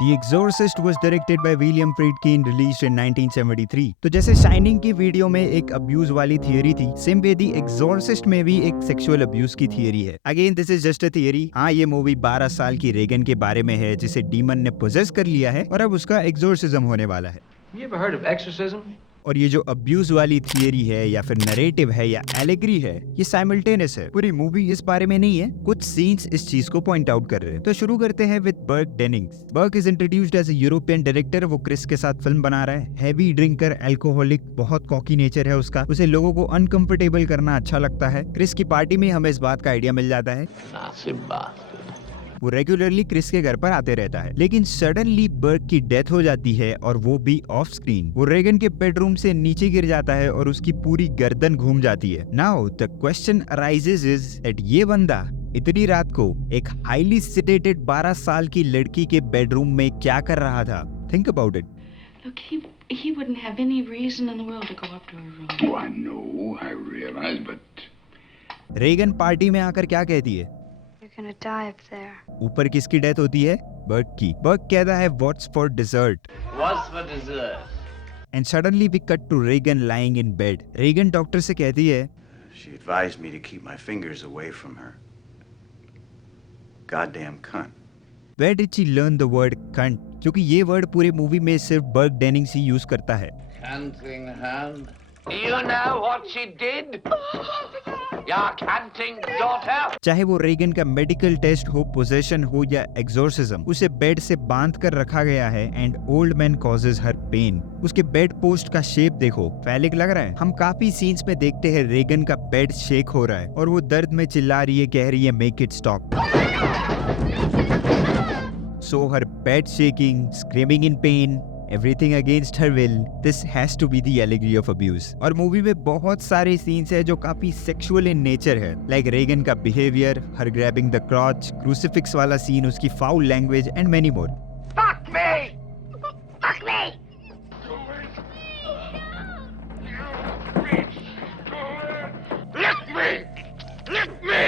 The Exorcist was directed by William Friedkin, released in 1973। तो जैसे shining की video में एक अब्यूज वाली थियरी थी, सेम वे दी एक्सोर्सिस्ट में भी एक सेक्सुअल अब्यूज की थियरी है। Again this is just a theory. हाँ, ये मूवी 12 साल की रेगन के बारे में है जिसे डीमन ने पोजेस कर लिया है और अब उसका एक्सोर्सिज्म होने वाला है। You ever heard of exorcism? और ये जो अब्यूज वाली थियरी है या फिर नरेटिव है या एलेगरी है, ये साइमल्टेनियस है। पूरी मूवी इस बारे में नहीं है, कुछ सीन्स इस चीज को पॉइंट आउट कर रहे हैं। तो शुरू करते हैं with Burke Dennings. Burke is introduced as a European director. वो क्रिस के साथ फिल्म बना रहा है। हैवी ड्रिंकर, अल्कोहलिक, बहुत कॉकी नेचर है उसका। उसे लोगों को अनकंफर्टेबल करना अच्छा लगता है। क्रिस की पार्टी में हमें इस बात का आइडिया मिल जाता है। वो रेगुलरली क्रिस के घर पर आते रहता है, लेकिन सडनली बर्ग की डेथ हो जाती है और वो भी ऑफ स्क्रीन। वो रेगन के बेडरूम से नीचे गिर जाता है और उसकी पूरी गर्दन घूम जाती है। Now the question arises is that ये बंदा इतनी रात को एक हाईली सेडेटेड 12 साल की लड़की के बेडरूम में क्या कर रहा था? Think about it. Look, he wouldn't have any reason in the world to go up to her room. Oh, I know, I realize, but... Regan party में आकर क्या कहती है? You're gonna die up there. ऊपर किसकी death होती है? बर्ग की। बर्ग कहता है what's for dessert? What's for dessert? And suddenly we cut to Regan lying in bed. Regan doctor से कहती है She advised me to keep my fingers away from her. Goddamn cunt. Where did she learn the word cunt? क्योंकि ये word पूरे movie में सिर्फ बर्ग denims ही use करता है। Canting hand. You know what she did? Your canting daughter? चाहे वो Reagan का मेडिकल टेस्ट हो, पोजेशन हो या एक्सोर्सिज्म, उसे बेड से बांध कर रखा गया है and old man causes her pain. उसके बेड पोस्ट का शेप देखो, फैलिक लग रहा है। हम काफी सीन्स में देखते हैं रेगन का बेड शेक हो रहा है और वो दर्द में चिल्ला रही है, कह रही है make it stop. So her bed shaking, screaming in pain, everything against her will. This has to be the allegory of abuse. और मूवी में बहुत सारे सीन्स है जो काफी सेक्सुअल इन नेचर है, लाइक रेगन का behaviour, her grabbing the क्रॉच, crucifix वाला सीन, उसकी foul language and many more. Fuck me! Fuck me! Lick me! Lick me!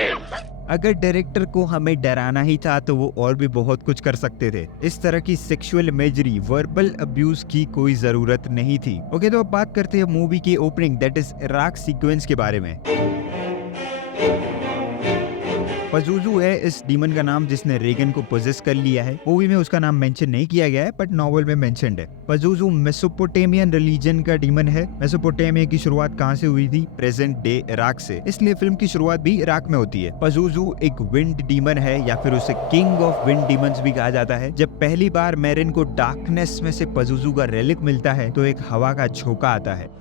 अगर डायरेक्टर को हमें डराना ही था तो वो और भी बहुत कुछ कर सकते थे। इस तरह की सेक्सुअल इमेजरी, वर्बल अब्यूज की कोई जरूरत नहीं थी। ओके, तो अब बात करते हैं मूवी की opening, that is Iraq sequence के बारे में। पजूजू है इस डीमन का नाम जिसने रेगन को पोजेस कर लिया है। मूवी में उसका नाम मेंशन नहीं किया गया है, बट नॉवल में मेंशन्ड है। पजूजू मेसोपोटामियन रिलीजन का डीमन है। मेसोपोटामिया की शुरुआत कहाँ से हुई थी? प्रेजेंट डे इराक से, इसलिए फिल्म की शुरुआत भी इराक में होती है। पजूजू एक विंड डीमन है या फिर उसे किंग ऑफ विंड डीमंस भी कहा जाता है। जब पहली बार मेरिन को डार्कनेस में से पजूजू का रेलिक मिलता है तो एक हवा का झोंका आता है।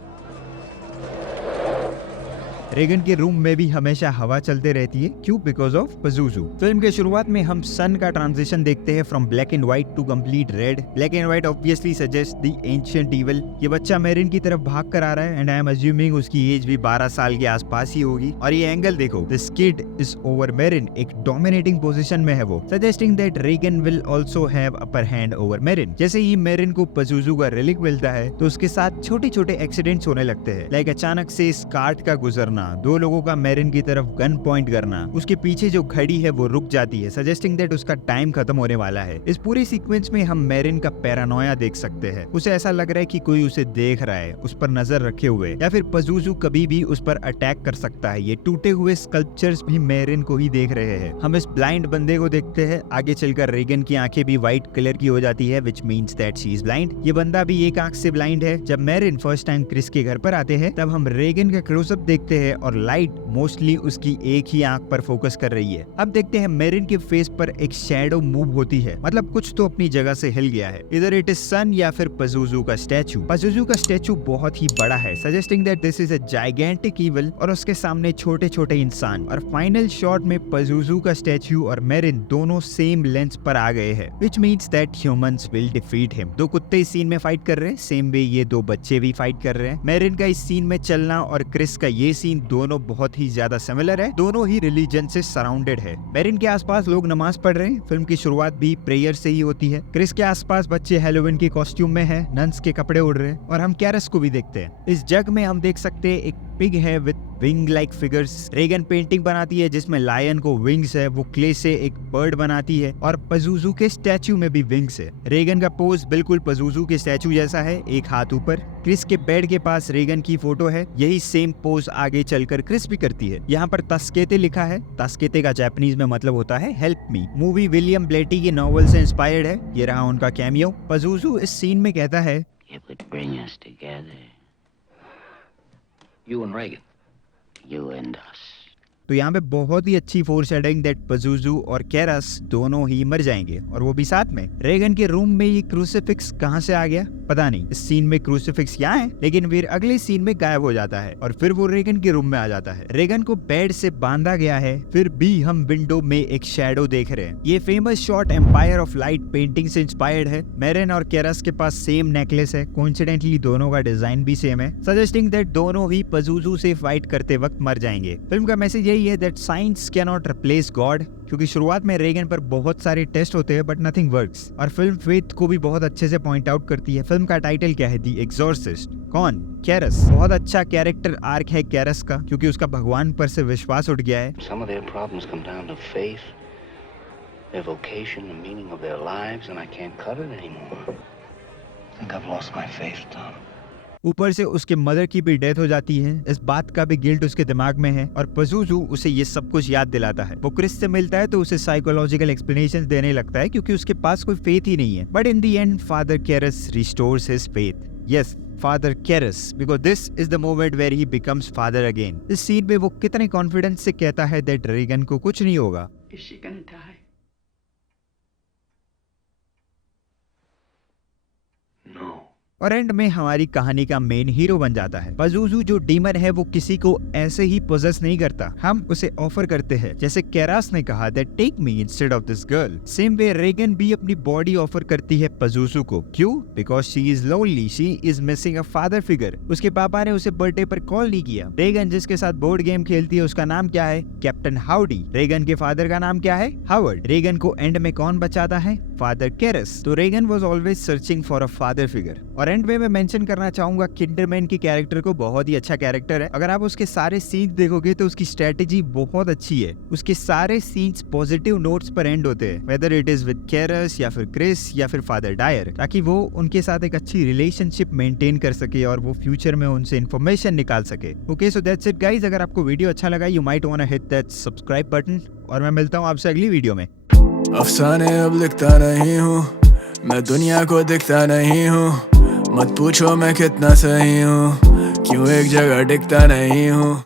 रेगन के रूम में भी हमेशा हवा चलते रहती है। क्यों? Because of पजूजू। फिल्म के शुरुआत में हम सन का ट्रांजिशन देखते हैं from black and white to complete red. Black and white obviously suggest the ancient evil. ये बच्चा मेरिन की तरफ भाग कर आ रहा है एंड आई एम अज्यूमिंग उसकी एज भी 12 साल के आसपास ही होगी। और ये एंगल देखो, this kid is over Merrin, एक डोमिनेटिंग पोजीशन में है वो, suggesting that Regan will also have upper hand over Merrin. जैसे ही मेरिन को पजूजू का रिलिक मिलता है तो उसके साथ छोटे छोटे एक्सीडेंट्स होने लगते हैं, लाइक अचानक से इस कार्ट का गुजरना, दो लोगों का मेरिन की तरफ गन पॉइंट करना, उसके पीछे जो खड़ी है वो रुक जाती है, सजेस्टिंग दैट उसका टाइम खत्म होने वाला है। इस पूरी सीक्वेंस में हम मेरिन का पैरानोया देख सकते हैं। उसे ऐसा लग रहा है कि कोई उसे देख रहा है, उस पर नजर रखे हुए, या फिर पजूजू कभी भी उस पर अटैक कर सकता है। ये टूटे हुए स्कल्पचर्स भी मेरिन को ही देख रहे हैं। हम इस ब्लाइंड बंदे को देखते हैं। आगे चलकर रेगन की आंखें भी व्हाइट कलर की हो जाती है, which means that she is blind. ये बंदा भी एक आंख से ब्लाइंड है। जब मेरिन फर्स्ट टाइम क्रिस के घर पर आते हैं तब हम रेगन का क्लोजअप देखते हैं और लाइट मोस्टली उसकी एक ही आंख पर फोकस कर रही है। अब देखते हैं मेरिन के फेस पर एक शैडो मूव होती है, मतलब कुछ तो अपनी जगह से हिल गया है। इधर इट इज सन या फिर पजूजू का स्टैचू। पजूजू का स्टैचू बहुत ही बड़ा है, suggesting that this is a gigantic evil, और उसके सामने छोटे छोटे इंसान। और फाइनल शॉट में पजूजू का स्टैचू और मेरिन दोनों सेम लेंस पर आ गए हैं, which means that humans will defeat him. दो कुत्ते इस सीन में फाइट कर रहे हैं, सेम वे ये दो बच्चे भी फाइट कर रहे हैं। मेरिन का इस सीन में चलना और क्रिस का ये सीन दोनों बहुत ही ज्यादा सिमिलर है। दोनों ही रिलीजन से सराउंडेड है। मेरिन के आसपास लोग नमाज पढ़ रहे हैं। फिल्म की शुरुआत भी प्रेयर से ही होती है। क्रिस के आसपास बच्चे हैलोवीन के कॉस्ट्यूम में हैं, नन्स के कपड़े उड़ रहे हैं, और हम कैरस को भी देखते हैं। इस जग में हम देख सकते हैं एक पिग है with wing like figures. Regan painting बनाती है जिसमें लायन को विंग्स है, वो क्ले से एक बर्ड बनाती है और पजूजू के स्टैचू में भी विंग्स है। रेगन का पोज बिल्कुल पजूजू के स्टैचू जैसा है, एक हाथ ऊपर। क्रिस के बेड के पास रेगन की फोटो है, यही सेम पोज आगे चलकर क्रिस भी करती है। यहाँ पर तस्केते लिखा है, तस्केते का जापानीज में मतलब होता है हेल्प मी। मूवी विलियम ब्लेटी के नॉवेल से इंस्पायर्ड है, ये रहा उनका कैमियो। पजूजू इस सीन में कहता है, It would bring us together. You and Reagan. You and us. तो यहाँ पे बहुत ही अच्छी फोरशैडोइंग दैट पजूजू और कैरस दोनों ही मर जाएंगे और वो भी साथ में। रेगन के रूम में ये क्रूसिफिक्स कहाँ से आ गया पता नहीं। इस सीन में क्रूसिफिक्स यहाँ है लेकिन फिर अगले सीन में गायब हो जाता है और फिर वो रेगन के रूम में आ जाता है। रेगन को बेड से बांधा गया है, फिर भी हम विंडो में एक शैडो देख रहे हैं। ये famous shot empire of light painting से इंस्पायर्ड है। मेरन और कैरस के पास सेम नेकलेस है, कोइंसिडेंटली दोनों का डिजाइन भी सेम है, सजेस्टिंग दैट दोनों ही पजूजू से फाइट करते वक्त मर जाएंगे। फिल्म का मैसेज यही है that science can not replace God, क्योंकि शुरुआत में रेगन पर बहुत सारे टेस्ट होते हैं बट नथिंग वर्क्स। और फिल्म फेथ को भी बहुत अच्छे से पॉइंट आउट करती है। फिल्म का टाइटल क्या है, द एग्जॉर्सिस्ट। कौन? कैरस। बहुत अच्छा कैरेक्टर आर्क है कैरस का, क्योंकि उसका भगवान पर से विश्वास उठ गया है। Some of their problems come down to faith, their vocation, the meaning of their lives, and I can't cut it anymore. I think I've lost my faith, Tom. ऊपर से उसके मदर की भी डेथ हो जाती है, इस बात का भी गिल्ट उसके दिमाग में है और पजूजू उसे ये सब कुछ याद दिलाता है। वो क्रिस से मिलता है तो उसे साइकोलॉजिकल एक्सप्लेनेशंस देने लगता है क्योंकि उसके पास कोई फेथ ही नहीं है। But in the end Father Karras restores his faith. Yes, Father Karras, because this is the moment where he becomes father again. इस सीन में वो कितने कॉन्फिडेंस से कहता है दैट रेगन को कुछ नहीं होगा। Is she gonna die? No. और एंड में हमारी कहानी का मेन हीरो बन जाता है। पजूजू जो डीमन है वो किसी को ऐसे ही पोजेस नहीं करता, हम उसे ऑफर करते हैं, जैसे कैरास ने कहा that take me instead of this girl. Same way Regan भी अपनी बॉडी ऑफर करती है पजूजू को। क्यों? Because she is lonely, she is missing a father figure. उसके पापा ने उसे बर्थडे पर कॉल नहीं किया। रेगन जिसके साथ बोर्ड गेम खेलती है उसका नाम क्या है? Captain howdy. रेगन के फादर का नाम क्या है? हावर्ड। रेगन को एंड में कौन बचाता है? Father Karras. तो Regan was always searching for a father figure. और एंड में मैं मेंशन करना चाहूंगा किंडरमैन की कैरेक्टर को, बहुत ही अच्छा कैरेक्टर है। अगर आप उसके सारे सीन्स देखोगे तो उसकी स्ट्रेटेजी बहुत अच्छी है। उसके सारे सीन्स पॉजिटिव नोट्स पर एंड होते हैं, whether it is with Cyrus या फिर क्रिस या फिर फादर डायर, ताकि वो उनके साथ एक अच्छी रिलेशनशिप मेंटेन कर सके और वो फ्यूचर में उनसे इन्फॉर्मेशन निकाल सके। Okay, so that's it guys. अगर आपको वीडियो अच्छा लगा you might want to hit that subscribe button और मैं मिलता हूँ आपसे अगली वीडियो में। अफसाने अब लिखता नहीं हूँ, मैं दुनिया को दिखता नहीं हूँ। मत पूछो मैं कितना सही हूँ, क्यों एक जगह टिकता नहीं हूँ।